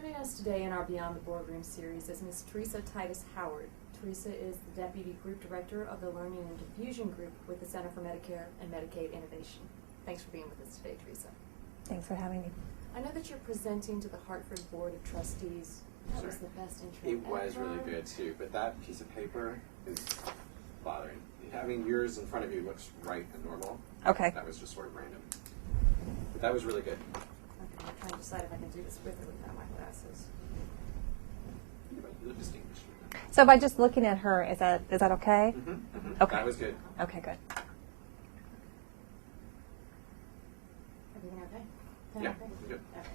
Joining us today in our Beyond the Boardroom series is Ms. Teresa Titus Howard. Teresa is the Deputy Group Director of the Learning and Diffusion Group with the Center for Medicare and Medicaid Innovation. Thanks for being with us today, Teresa. Thanks for having me. I know that you're presenting to the Hartford Board of Trustees. That was the best intro It was really good too, but that piece of paper is bothering. Having yours in front of you looks right and normal. Okay. That was just sort of random. But that was really good. Okay, I'm trying to decide if I can do this with or without my glasses. You look distinguished. So by just looking at her, is that okay? Mm-hmm, mm-hmm. Okay. That was good. Okay, good. Everything okay? Yeah, Okay. good. Okay.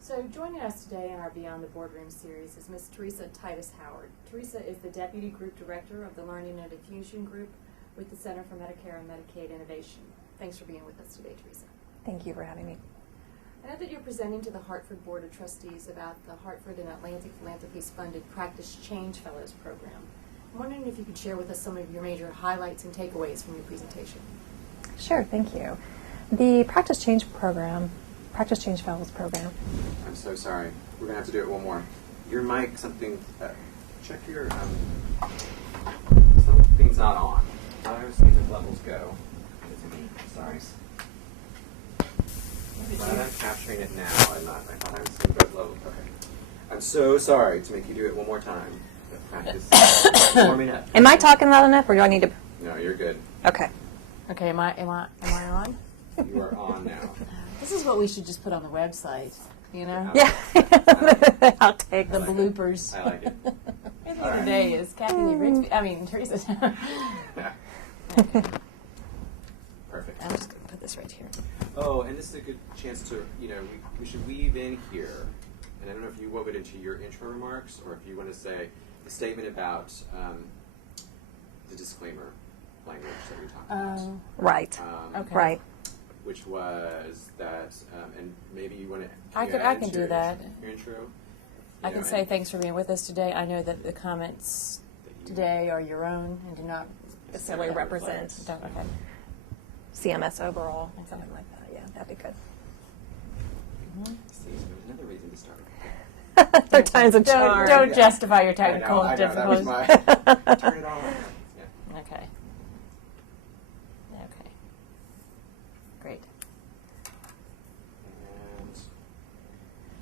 So joining us today in our Beyond the Boardroom series is Ms. Teresa Titus Howard. Teresa is the Deputy Group Director of the Learning and Diffusion Group with the Center for Medicare and Medicaid Innovation. Thanks for being with us today, Teresa. Thank you for having me. I know that you're presenting to the Hartford Board of Trustees about the Hartford and Atlantic Philanthropies funded Practice Change Fellows program. I'm wondering if you could share with us some of your major highlights and takeaways from your presentation. Sure, thank you. The Practice Change Fellows program. I'm so sorry. We're going to have to do it one more. Your mic, check your, something's not on. I was seeing the levels go. Sorry. Glad I'm capturing it now. I'm not. I thought I was seeing both levels. Okay. I'm so sorry to make you do it one more time. But practice warming up. Am I talking loud enough, or do I need to? No, you're good. Okay. Okay, am I on? You are on now. This is what we should just put on the website, you know? Yeah. I'll take The I like it. bloopers. I like it. At the end of the day is Kathy Lee Rigsby, Teresa. Okay. Perfect. I'm just going to put this right here. Oh, and this is a good chance to, we should weave in here, and I don't know if you wove it into your intro remarks, or if you want to say a statement about the disclaimer language that we talked about. Right. Okay. Right. Which was that, and maybe you want to. I can do that. Your intro. I can say thanks for being with us today. I know that the comments today are your own and do not Necessarily represent Okay. CMS overall, and something like that. Yeah, that'd be good. See, there's another reason to start. There are times of charm. Don't justify your I technical know, that was difficulties. my turn it on. Yeah. Okay. Okay. Great. And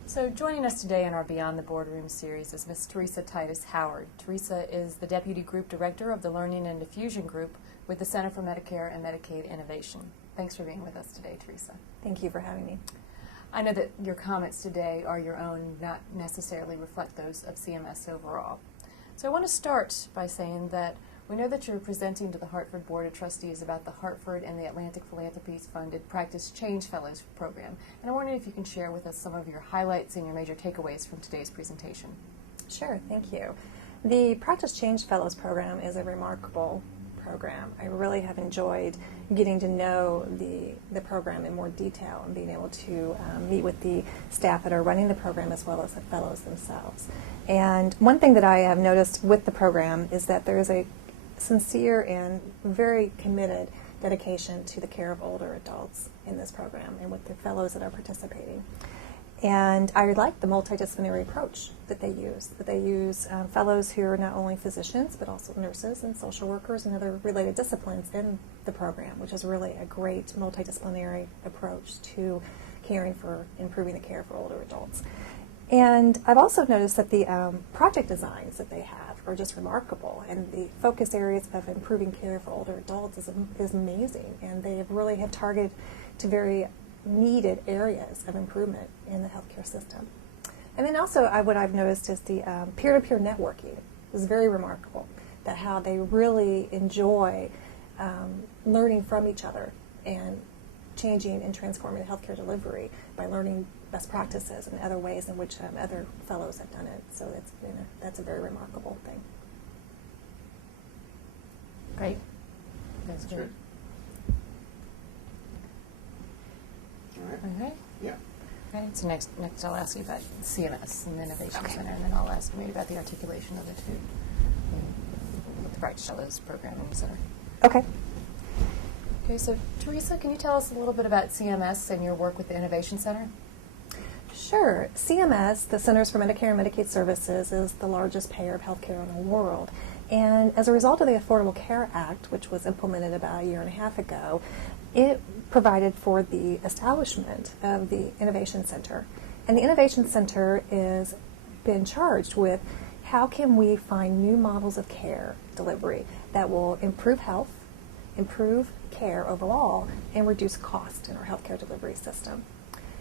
So joining us today in our Beyond the Boardroom series is Ms. Teresa Titus Howard. Teresa is the Deputy Group Director of the Learning and Diffusion Group with the Center for Medicare and Medicaid Innovation. Thanks for being with us today, Teresa. Thank you for having me. I know that your comments today are your own, not necessarily reflect those of CMS overall. So I want to start by saying that we know that you're presenting to the Hartford Board of Trustees about the Hartford and the Atlantic Philanthropies funded Practice Change Fellows program. And I'm wondering if you can share with us some of your highlights and your major takeaways from today's presentation. Sure, thank you. The Practice Change Fellows program is a remarkable program. I really have enjoyed getting to know the program in more detail and being able to meet with the staff that are running the program as well as the fellows themselves. And one thing that I have noticed with the program is that there is a sincere and very committed dedication to the care of older adults in this program and with the fellows that are participating. And I like the multidisciplinary approach that they use. Fellows who are not only physicians, but also nurses and social workers and other related disciplines in the program, which is really a great multidisciplinary approach to caring for, improving the care for older adults. And I've also noticed that the project designs that they have are just remarkable, and the focus areas of improving care for older adults is amazing, and they really have targeted to very needed areas of improvement in the healthcare system. And then also what I've noticed is the peer-to-peer networking is very remarkable, that how they really enjoy learning from each other and changing and transforming the healthcare delivery by learning best practices and other ways in which other fellows have done it. So that's a very remarkable thing. Great. That's good. All right. Okay. Yeah. Okay. So next I'll ask you about CMS and the Innovation Center, and then I'll ask maybe about the articulation of the two with the Practice Fellows program in the center. Okay. Okay, so Teresa, can you tell us a little bit about CMS and your work with the Innovation Center? Sure. CMS, the Centers for Medicare and Medicaid Services, is the largest payer of healthcare in the world. And as a result of the Affordable Care Act, which was implemented about a year and a half ago, it provided for the establishment of the Innovation Center. And the Innovation Center is been charged with how can we find new models of care delivery that will improve health, improve care overall, and reduce cost in our healthcare delivery system.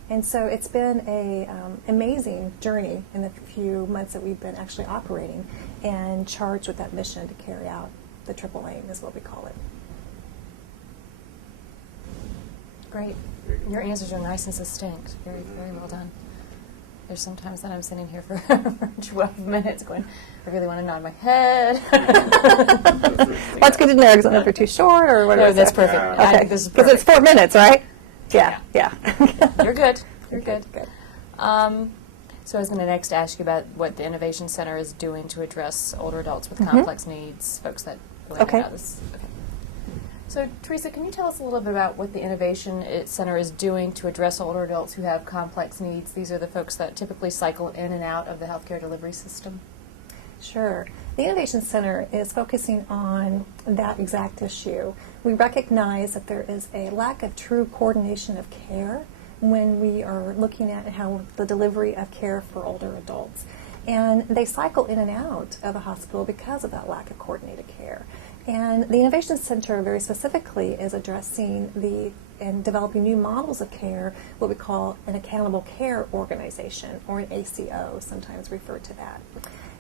And so it's been an amazing journey in the few months that we've been actually operating and charged with that mission to carry out the triple aim, is what we call it. Great. Your answers are nice and succinct. Very, very well done. There's sometimes that I'm sitting here for 12 minutes going, I really want to nod my head. Well, it's good to know because I'm never too short or whatever. No, that's perfect. Yeah. Okay, This is because it's perfect. 4 minutes, right? Yeah. You're good. You're good. Good. So I was going to next ask you about what the Innovation Center is doing to address older adults with complex needs, folks that live Okay. out this. Okay. So Teresa, can you tell us a little bit about what the Innovation Center is doing to address older adults who have complex needs? These are the folks that typically cycle in and out of the healthcare delivery system. Sure. The Innovation Center is focusing on that exact issue. We recognize that there is a lack of true coordination of care when we are looking at how the delivery of care for older adults. And they cycle in and out of the hospital because of that lack of coordinated care. And the Innovation Center very specifically is addressing and developing new models of care, what we call an accountable care organization, or an ACO, sometimes referred to that.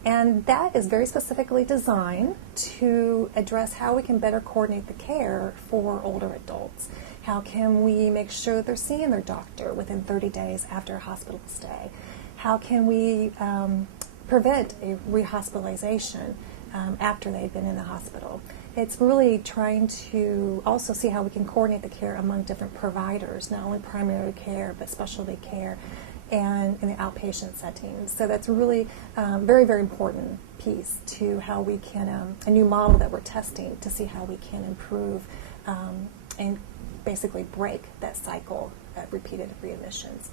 And that is very specifically designed to address how we can better coordinate the care for older adults. How can we make sure that they're seeing their doctor within 30 days after a hospital stay? How can we prevent a rehospitalization after they've been in the hospital? It's really trying to also see how we can coordinate the care among different providers, not only primary care, but specialty care and in the outpatient setting. So that's really very, very important piece to how we can, a new model that we're testing to see how we can improve and basically break that cycle of repeated readmissions.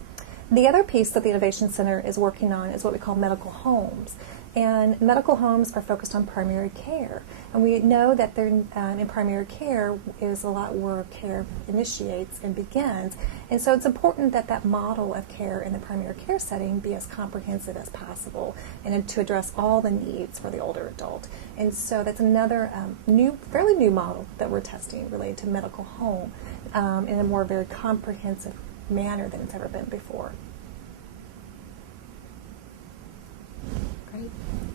The other piece that the Innovation Center is working on is what we call medical homes. And medical homes are focused on primary care. And we know that they're, in primary care is a lot where care initiates and begins. And so it's important that that model of care in the primary care setting be as comprehensive as possible and to address all the needs for the older adult. And so that's another fairly new model that we're testing related to medical home in a more very comprehensive manner than it's ever been before.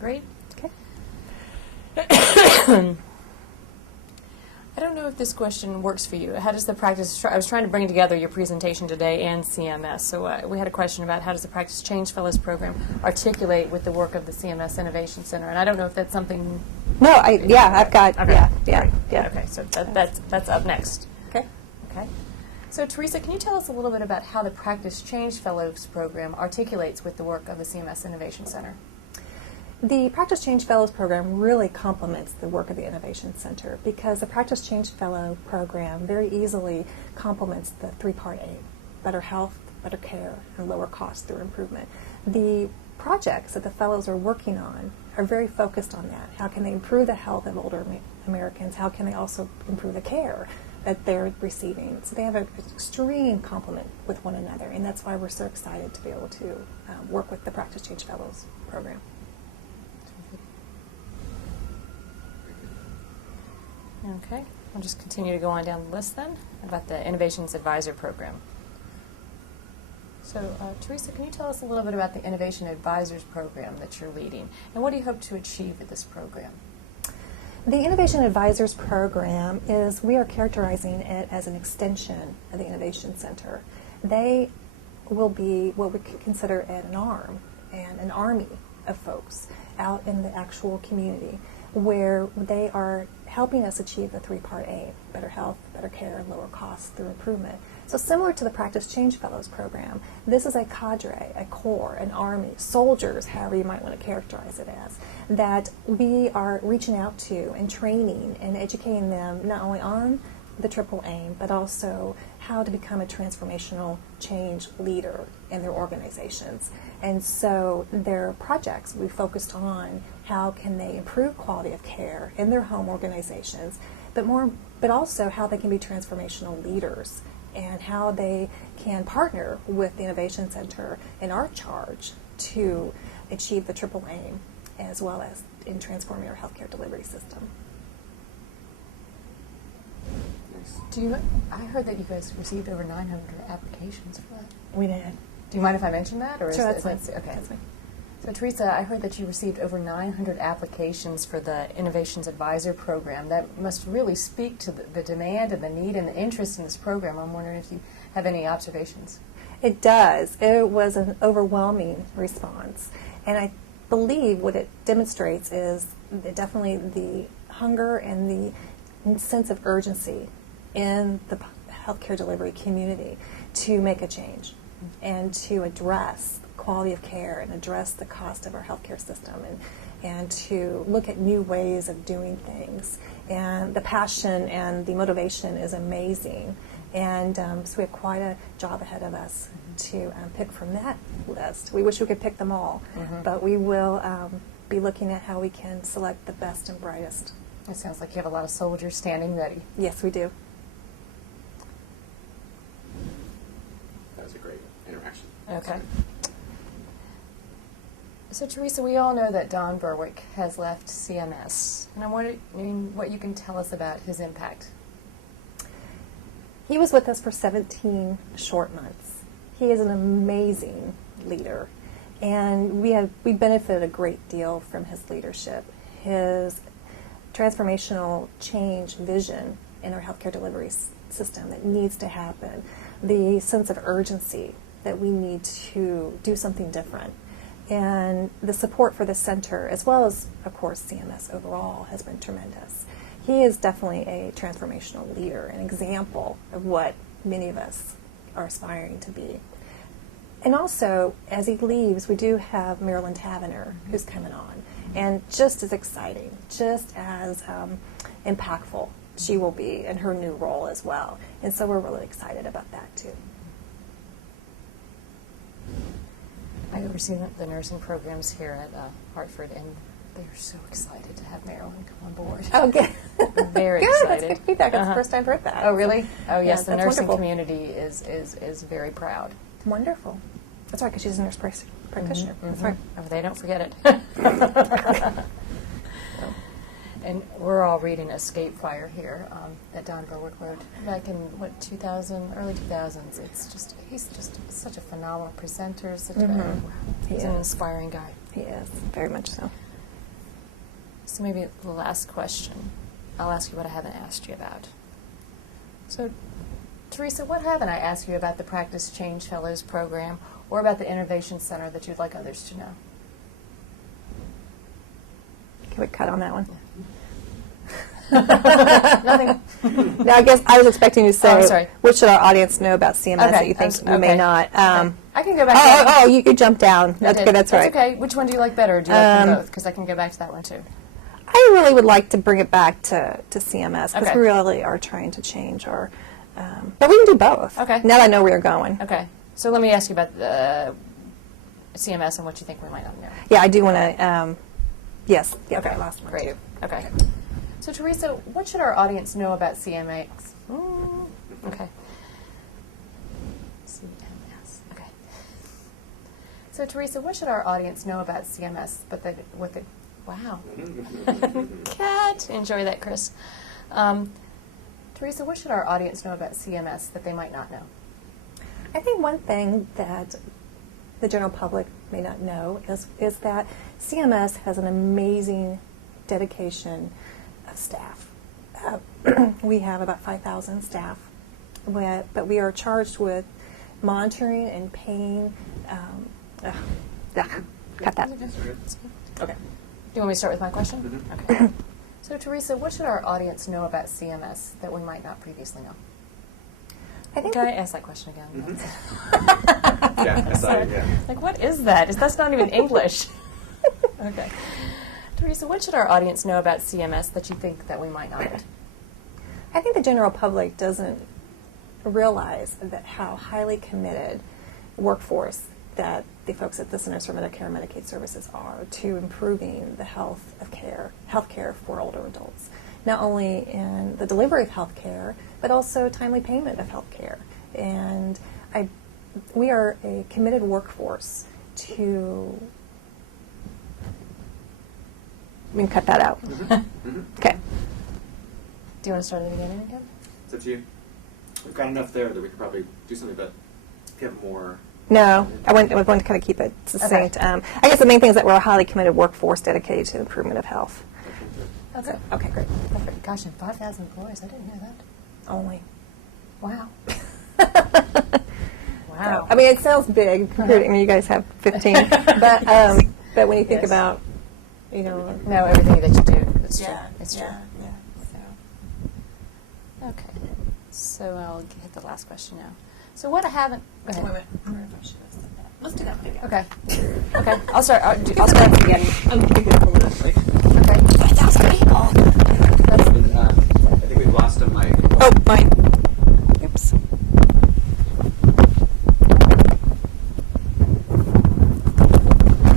Great. Okay. I don't know if this question works for you. How does the practice, I was trying to bring together your presentation today and CMS, so we had a question about how does the Practice Change Fellows program articulate with the work of the CMS Innovation Center, and I don't know if that's something... No, I've got, Okay. yeah. Okay, so that's up next. Okay. Okay. So Teresa, can you tell us a little bit about how the Practice Change Fellows program articulates with the work of the CMS Innovation Center? The Practice Change Fellows program really complements the work of the Innovation Center because the Practice Change Fellow program very easily complements the three-part aim: better health, better care, and lower cost through improvement. The projects that the fellows are working on are very focused on that. How can they improve the health of older Americans? How can they also improve the care that they're receiving? So they have an extreme complement with one another, and that's why we're so excited to be able to work with the Practice Change Fellows program. Okay, I'll just continue to go on down the list then about the Innovations Advisor Program. So, Teresa, can you tell us a little bit about the Innovation Advisors Program that you're leading, and what do you hope to achieve with this program? The Innovation Advisors Program we are characterizing it as an extension of the Innovation Center. They will be what we could consider an arm and an army of folks out in the actual community where they are helping us achieve the three-part aim: better health, better care, and lower costs through improvement. So similar to the Practice Change Fellows program, this is a cadre, a corps, an army, soldiers, however you might want to characterize it as, that we are reaching out to and training and educating them not only on the triple aim, but also how to become a transformational change leader in their organizations. And so their projects, we focused on how can they improve quality of care in their home organizations, but also how they can be transformational leaders and how they can partner with the Innovation Center in our charge to achieve the triple aim, as well as in transforming our healthcare delivery system. Nice. I heard that you guys received over 900 applications for that. We did. Do you mind if I mention that? Or Sure, is that's fine. okay. That's fine. So Teresa, I heard that you received over 900 applications for the Innovations Advisor Program. That must really speak to the demand and the need and the interest in this program. I'm wondering if you have any observations. It does. It was an overwhelming response. And I believe what it demonstrates is definitely the hunger and the sense of urgency in the healthcare delivery community to make a change and to address quality of care and address the cost of our healthcare system and to look at new ways of doing things. And the passion and the motivation is amazing. And so we have quite a job ahead of us to pick from that list. We wish we could pick them all, but we will be looking at how we can select the best and brightest. It sounds like you have a lot of soldiers standing ready. Yes, we do. That was a great interaction. Okay. So Teresa, we all know that Don Berwick has left CMS, and I'm wondering what you can tell us about his impact. He was with us for 17 short months. He is an amazing leader, and we benefited a great deal from his leadership, his transformational change vision in our healthcare delivery system that needs to happen, the sense of urgency that we need to do something different, and the support for the center, as well as, of course, CMS overall, has been tremendous. He is definitely a transformational leader, an example of what many of us are aspiring to be. And also, as he leaves, we do have Marilyn Tavener, who's coming on, and just as exciting, just as impactful she will be in her new role as well. And so we're really excited about that, too. I oversee the nursing programs here at Hartford, and they're so excited to have Marilyn come on board. Oh, good. I'm very good. excited. That's good feedback. That's the first I've heard that. Oh, really? Oh, yes. Yeah, the that's nursing wonderful. community is very proud. Wonderful. That's right, because she's a nurse practitioner. That's right. Oh, they don't forget it. And we're all reading Escape Fire here that Don Berwick wrote back in, early 2000s. He's just such a phenomenal presenter, such he's an inspiring guy. He is, very much so. So maybe the last question, I'll ask you what I haven't asked you about. So, Teresa, what haven't I asked you about the Practice Change Fellows program or about the Innovation Center that you'd like others to know? Can we cut on that one? Nothing. No, I guess I was expecting you to say, I'm sorry. what should our audience know about CMS Okay, that you think we may not? I can go back. You jumped down. That's good. That's right. okay. Which one do you like better? Do you like them both? Because I can go back to that one too. I really would like to bring it back to CMS because Okay. we really are trying to change our. But we can do both. Okay. Now that I know where you're going. Okay. So let me ask you about the CMS and what you think we might not know. Yeah, I do want to. Yes. Yeah, Okay. that last one Great. too. Okay. So Teresa, what should our audience know about CMS? Okay. CMS. Okay. So Teresa, what should our audience know about CMS? Wow. Cat. Enjoy that, Chris. Teresa, what should our audience know about CMS that they might not know? I think one thing that the general public may not know is that CMS has an amazing dedication of staff. We have about 5,000 staff, but we are charged with monitoring and paying. Cut that. Okay. Do you want me to start with my question? Okay. So Teresa, what should our audience know about CMS that we might not previously know? I think Can I ask that question again? Yeah, I saw it, yeah. Like, what is that? That's not even English. Okay. Teresa, what should our audience know about CMS that you think that we might not? I think the general public doesn't realize that how highly committed workforce that the folks at the Centers for Medicare and Medicaid Services are to improving the health care for older adults, not only in the delivery of health care, but also timely payment of health care. And we are a committed workforce to. We can cut that out. Okay. Do you want to start at the beginning again? It's up to you. We've got enough there that we could probably do something, but if you have more. No, I want to kind of keep it succinct. Okay. I guess the main thing is that we're a highly committed workforce dedicated to the improvement of health. That's it. Okay, great. Perfect. Gosh, and 5,000 employees. I didn't know that. Only. Wow. Wow. I mean, it sounds big. I mean, you guys have 15, but when you think Yes. about, you know, No, everything that you do. It's true. yeah, It's true. yeah, yeah. So. Okay. So I'll hit the last question now. So what haven't... Go ahead. Wait. Let's do that one again. Okay. Okay. I'll start again. again. Okay. 5,000 people. That's, I think we've lost a mic. Oh, mine. Oops.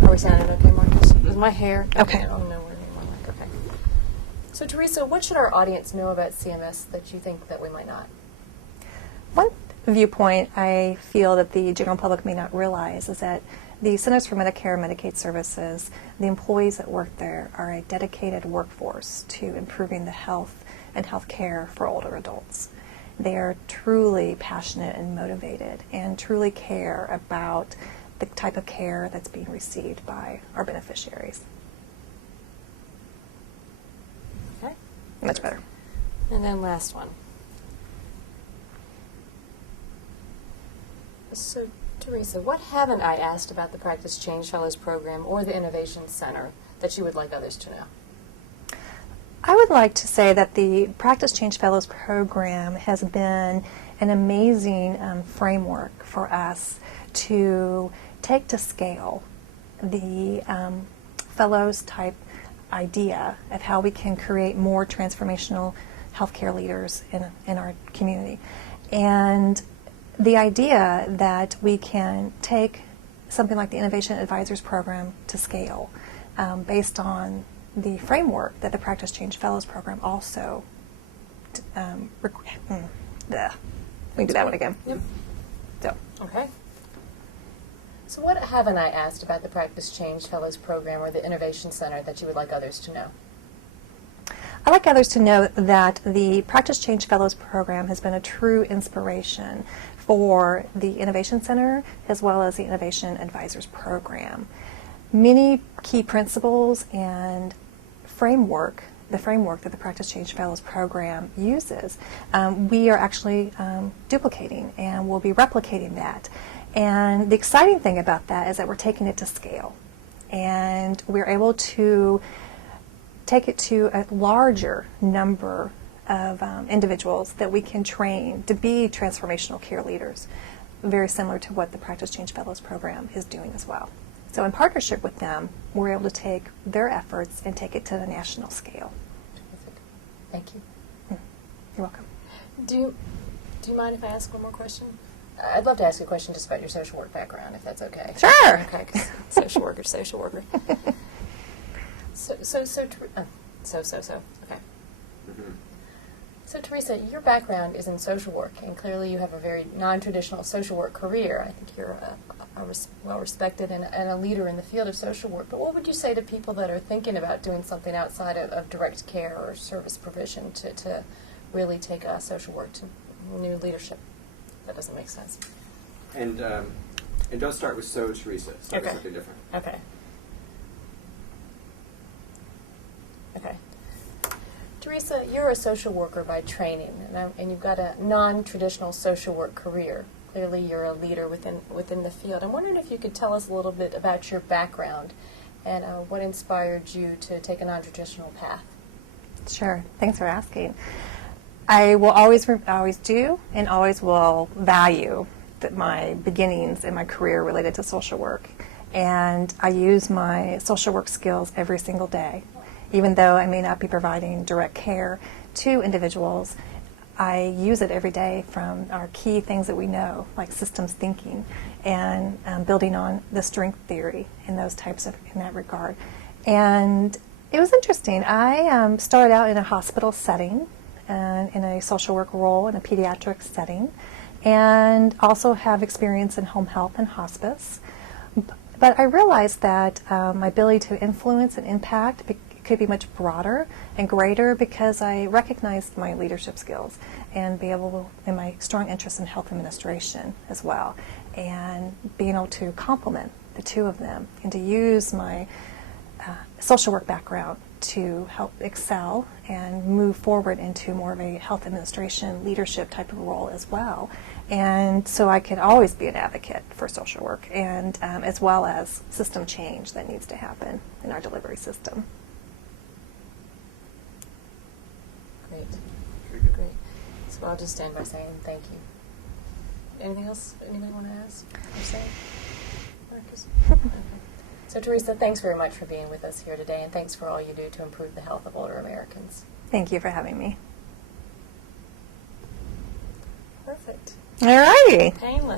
are we sounding okay, Marcus? Is my hair? Okay. I don't know where my mic. Okay. So Teresa, what should our audience know about CMS that you think that we might not? One viewpoint I feel that the general public may not realize is that the Centers for Medicare and Medicaid Services, the employees that work there are a dedicated workforce to improving the health and health care for older adults. They are truly passionate and motivated and truly care about the type of care that's being received by our beneficiaries. Okay. Much better. And then last one. So, Teresa, what haven't I asked about the Practice Change Fellows Program or the Innovation Center that you would like others to know? I would like to say that the Practice Change Fellows Program has been an amazing framework for us to take to scale the fellows type idea of how we can create more transformational healthcare leaders in our community. And the idea that we can take something like the Innovation Advisors Program to scale based on the framework that the Practice Change Fellows Program also we can do that one again. Yep. So. Okay. So what haven't I asked about the Practice Change Fellows Program or the Innovation Center that you would like others to know? I'd like others to know that the Practice Change Fellows Program has been a true inspiration for the Innovation Center as well as the Innovation Advisors Program. Many key principles and the framework that the Practice Change Fellows Program uses, we are actually duplicating, and we'll be replicating that. And the exciting thing about that is that we're taking it to scale, and we're able to take it to a larger number of individuals that we can train to be transformational care leaders, very similar to what the Practice Change Fellows Program is doing as well. So in partnership with them, we're able to take their efforts and take it to the national scale. Terrific. Thank you. You're welcome. Do you mind if I ask one more question? I'd love to ask you a question just about your social work background, if that's okay. Sure. Okay, 'cause social worker. Okay. Mm-hmm. So, Teresa, your background is in social work, and clearly you have a very non-traditional social work career. I think you're well-respected and a leader in the field of social work. But what would you say to people that are thinking about doing something outside of direct care or service provision to really take social work to new leadership? That doesn't make sense. And don't start with so, Teresa. Start with something different. Okay. Teresa, you're a social worker by training, and you've got a non-traditional social work career. Clearly, you're a leader within the field. I'm wondering if you could tell us a little bit about your background and what inspired you to take a non-traditional path. Sure. Thanks for asking. I will always do and always will value my beginnings in my career related to social work. And I use my social work skills every single day. Even though I may not be providing direct care to individuals, I use it every day from our key things that we know, like systems thinking and building on the strength theory in those types of, in that regard. And it was interesting. I started out in a hospital setting and in a social work role in a pediatric setting, and also have experience in home health and hospice. But I realized that my ability to influence and impact could be much broader and greater because I recognized my leadership skills and be able, and my strong interest in health administration as well, and being able to complement the two of them and to use my social work background to help excel and move forward into more of a health administration leadership type of role as well. And so I can always be an advocate for social work, and as well as system change that needs to happen in our delivery system. Great. Very good. Great. So I'll just end by saying thank you. Anything else anybody want to ask or say? Marcus? Okay. So Teresa, thanks very much for being with us here today, and thanks for all you do to improve the health of older Americans. Thank you for having me. Perfect. All righty. Painless.